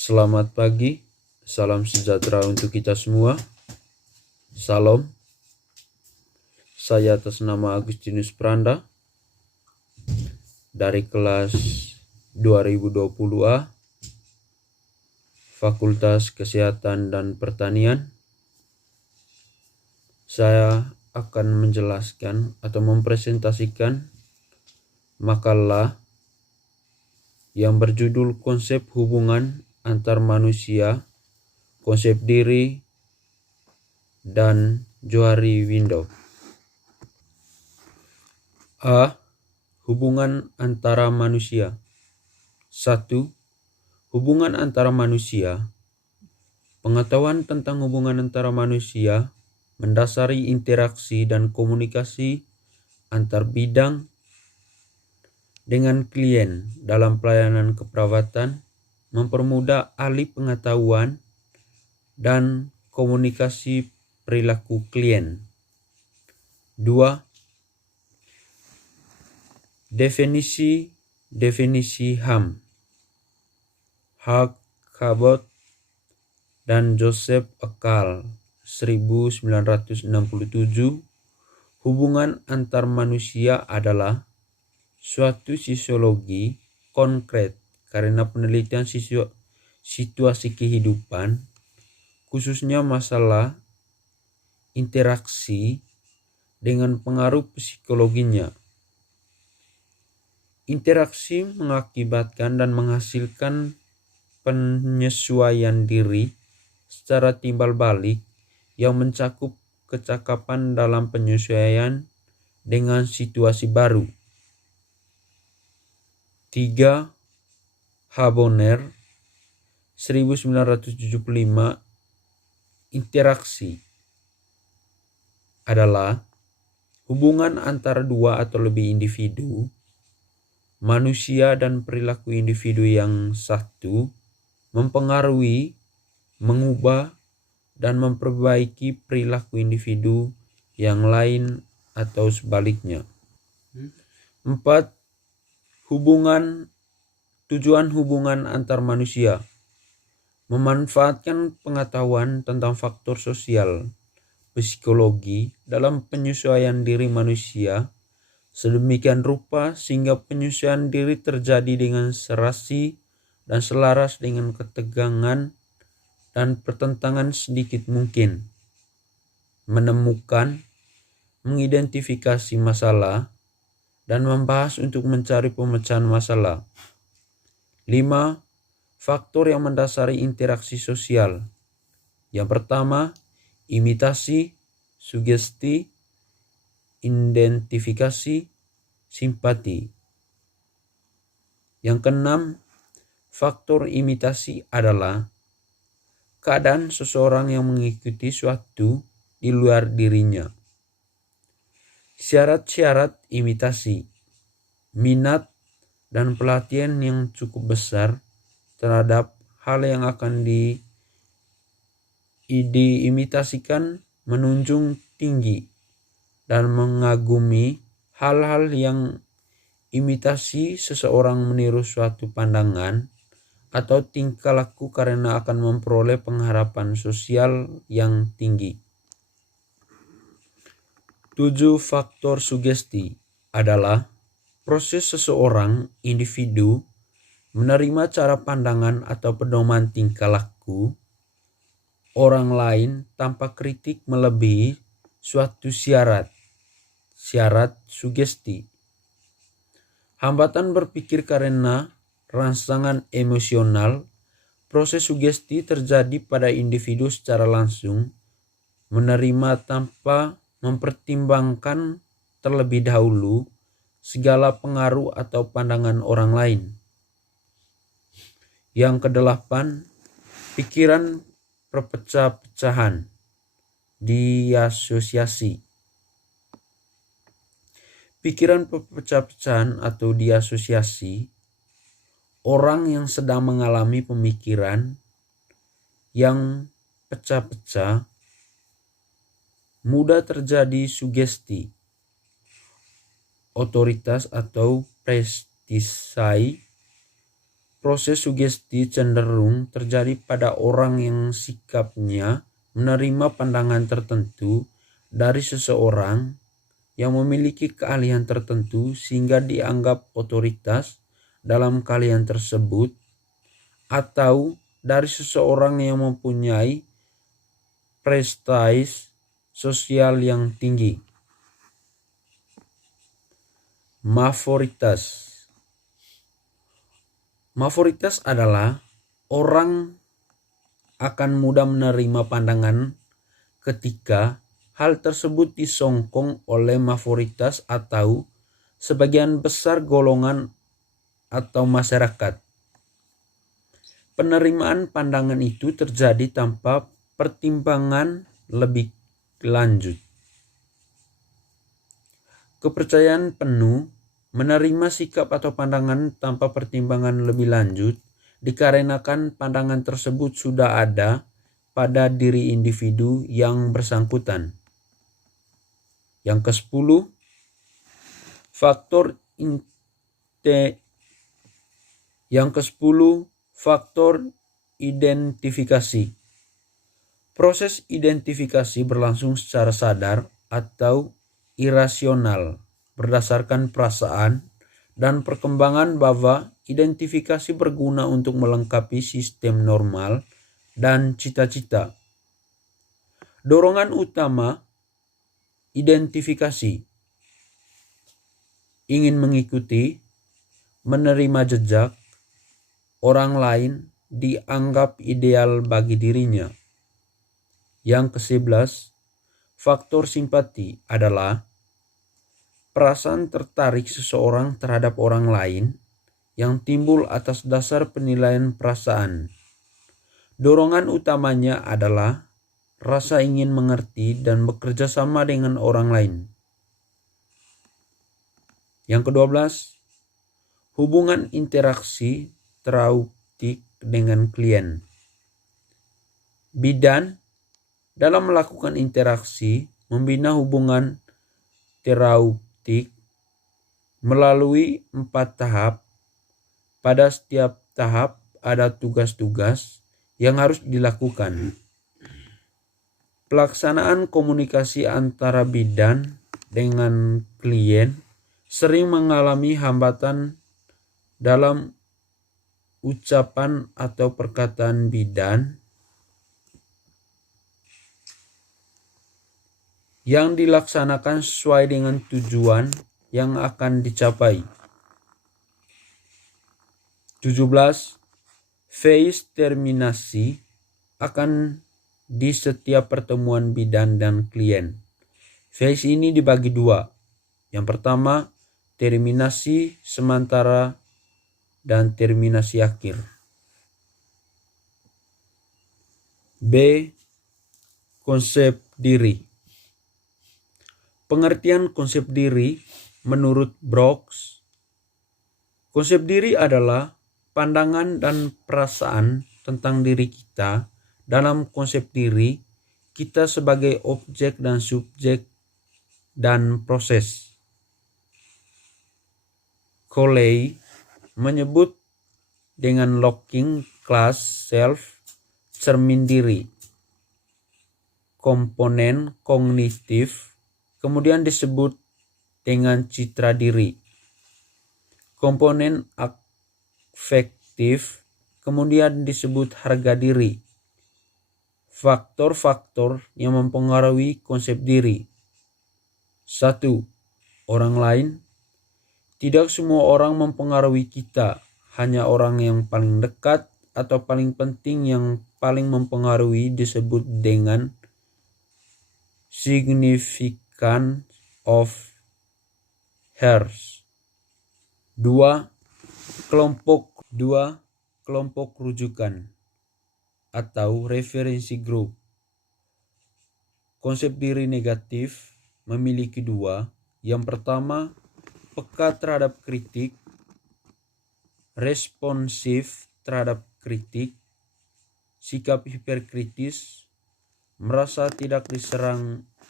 Selamat pagi, salam sejahtera untuk kita semua. Salam, saya atas nama Agustinus Pranda dari kelas 2020A, Fakultas Kesehatan dan Pertanian. Saya akan menjelaskan atau mempresentasikan makalah yang berjudul Konsep Hubungan Antar Manusia, Konsep Diri, dan Johari Window. A. Hubungan antara manusia. 1. Hubungan antara manusia. Pengetahuan tentang hubungan antara manusia mendasari interaksi dan komunikasi antar bidang dengan klien dalam pelayanan keperawatan, mempermudah ahli pengetahuan dan komunikasi perilaku klien. 2. Definisi HAM. Hugh Cabot dan Joseph Akal 1967. Hubungan antar manusia adalah suatu sosiologi konkret karena penelitian situasi kehidupan, khususnya masalah interaksi dengan pengaruh psikologinya. Interaksi mengakibatkan dan menghasilkan penyesuaian diri secara timbal balik yang mencakup kecakapan dalam penyesuaian dengan situasi baru. 3. Habonner 1975. Interaksi adalah hubungan antara dua atau lebih individu, manusia dan perilaku individu yang satu mempengaruhi, mengubah, dan memperbaiki perilaku individu yang lain atau sebaliknya. 4. Tujuan hubungan antar manusia. Memanfaatkan pengetahuan tentang faktor sosial, psikologi dalam penyesuaian diri manusia sedemikian rupa sehingga penyesuaian diri terjadi dengan serasi dan selaras dengan ketegangan dan pertentangan sedikit mungkin. Menemukan, mengidentifikasi masalah, dan membahas untuk mencari pemecahan masalah. 5. Faktor yang mendasari interaksi sosial. Yang pertama, imitasi, sugesti, identifikasi, simpati. Yang keenam, faktor imitasi adalah keadaan seseorang yang mengikuti suatu di luar dirinya. Syarat-syarat imitasi, minat dan pelatihan yang cukup besar terhadap hal yang akan diimitasikan, menunjung tinggi dan mengagumi hal-hal yang imitasi seseorang meniru suatu pandangan atau tingkah laku karena akan memperoleh pengharapan sosial yang tinggi. 7. Faktor sugesti adalah proses seseorang individu menerima cara pandangan atau pedoman tingkah laku orang lain tanpa kritik melebihi suatu syarat sugesti. Hambatan berpikir karena rangsangan emosional. Proses sugesti terjadi pada individu secara langsung, menerima tanpa mempertimbangkan terlebih dahulu segala pengaruh atau pandangan orang lain. Yang kedelapan, pikiran perpecah-pecahan, diasosiasi. Pikiran perpecah-pecahan atau diasosiasi, orang yang sedang mengalami pemikiran yang pecah-pecah, mudah terjadi sugesti, otoritas atau prestisai, Proses sugesti cenderung terjadi pada orang yang sikapnya menerima pandangan tertentu dari seseorang yang memiliki keahlian tertentu sehingga dianggap otoritas dalam keahlian tersebut, atau dari seseorang yang mempunyai prestasi sosial yang tinggi. Favoritas adalah orang akan mudah menerima pandangan ketika hal tersebut disokong oleh mayoritas atau sebagian besar golongan atau masyarakat. Penerimaan pandangan itu terjadi tanpa pertimbangan lebih lanjut. Kepercayaan penuh menerima sikap atau pandangan tanpa pertimbangan lebih lanjut dikarenakan pandangan tersebut sudah ada pada diri individu yang bersangkutan. Yang ke-10, faktor identifikasi. Proses identifikasi berlangsung secara sadar atau irasional berdasarkan perasaan dan perkembangan bahwa identifikasi berguna untuk melengkapi sistem normal dan cita-cita. Dorongan utama identifikasi: ingin mengikuti, menerima jejak orang lain dianggap ideal bagi dirinya. Yang ke-11, faktor simpati adalah perasaan tertarik seseorang terhadap orang lain yang timbul atas dasar penilaian perasaan. Dorongan utamanya adalah rasa ingin mengerti dan bekerja sama dengan orang lain. Yang ke-12, hubungan interaksi terapeutik dengan klien. Bidan dalam melakukan interaksi membina hubungan terapeutik melalui 4 tahap. Pada setiap tahap ada tugas-tugas yang harus dilakukan. Pelaksanaan komunikasi antara bidan dengan klien sering mengalami hambatan dalam ucapan atau perkataan bidan yang dilaksanakan sesuai dengan tujuan yang akan dicapai. 17. Phase terminasi akan di setiap pertemuan bidan dan klien. Phase ini dibagi 2. Yang pertama, terminasi sementara dan terminasi akhir. B. Konsep diri. Pengertian konsep diri menurut Brooks. Konsep diri adalah pandangan dan perasaan tentang diri kita. Dalam konsep diri, kita sebagai objek dan subjek dan proses. Coley menyebut dengan looking glass self, cermin diri, komponen kognitif, kemudian disebut dengan citra diri, komponen afektif, kemudian disebut harga diri. Faktor-faktor yang mempengaruhi konsep diri. 1. Orang lain. Tidak semua orang mempengaruhi kita, hanya orang yang paling dekat atau paling penting yang paling mempengaruhi disebut dengan significance of hers. 2. Kelompok rujukan atau referensi group. Konsep diri negatif memiliki 2. Yang pertama, peka terhadap kritik, responsif terhadap kritik, sikap hiperkritis, merasa tidak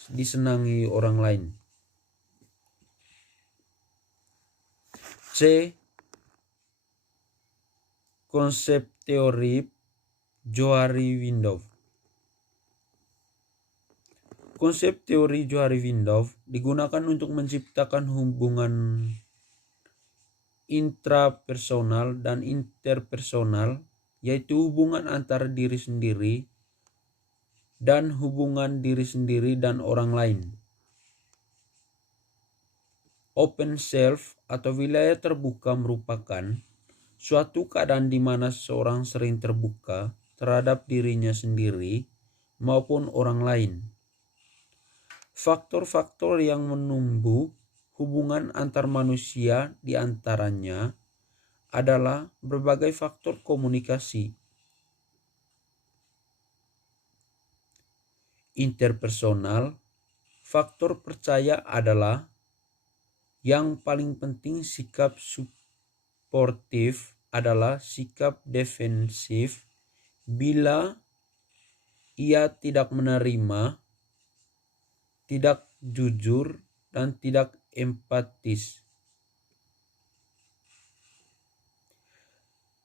disenangi orang lain. C. Konsep teori Johari-Window. Konsep teori Johari-Window digunakan untuk menciptakan hubungan intrapersonal dan interpersonal, yaitu hubungan antara diri sendiri dan hubungan diri sendiri dan orang lain. Open self atau wilayah terbuka merupakan suatu keadaan di mana seseorang sering terbuka terhadap dirinya sendiri maupun orang lain. Faktor-faktor yang menumbuh hubungan antar manusia di antaranya adalah berbagai faktor komunikasi, interpersonal. Faktor percaya adalah yang paling penting. Sikap suportif adalah sikap defensif bila ia tidak menerima, tidak jujur, dan tidak empatis.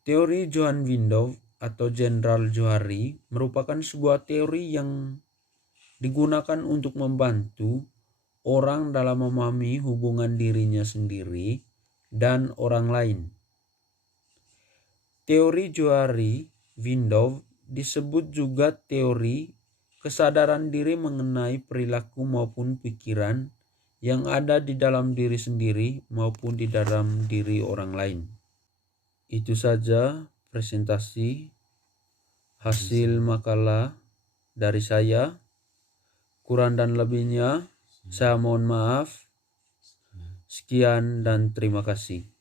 Teori Johari-Window atau Jenderal Johari merupakan sebuah teori yang digunakan untuk membantu orang dalam memahami hubungan dirinya sendiri dan orang lain. Teori Johari-Window disebut juga teori kesadaran diri mengenai perilaku maupun pikiran yang ada di dalam diri sendiri maupun di dalam diri orang lain. Itu saja presentasi hasil makalah dari saya. Kurang dan lebihnya saya mohon maaf. Sekian dan terima kasih.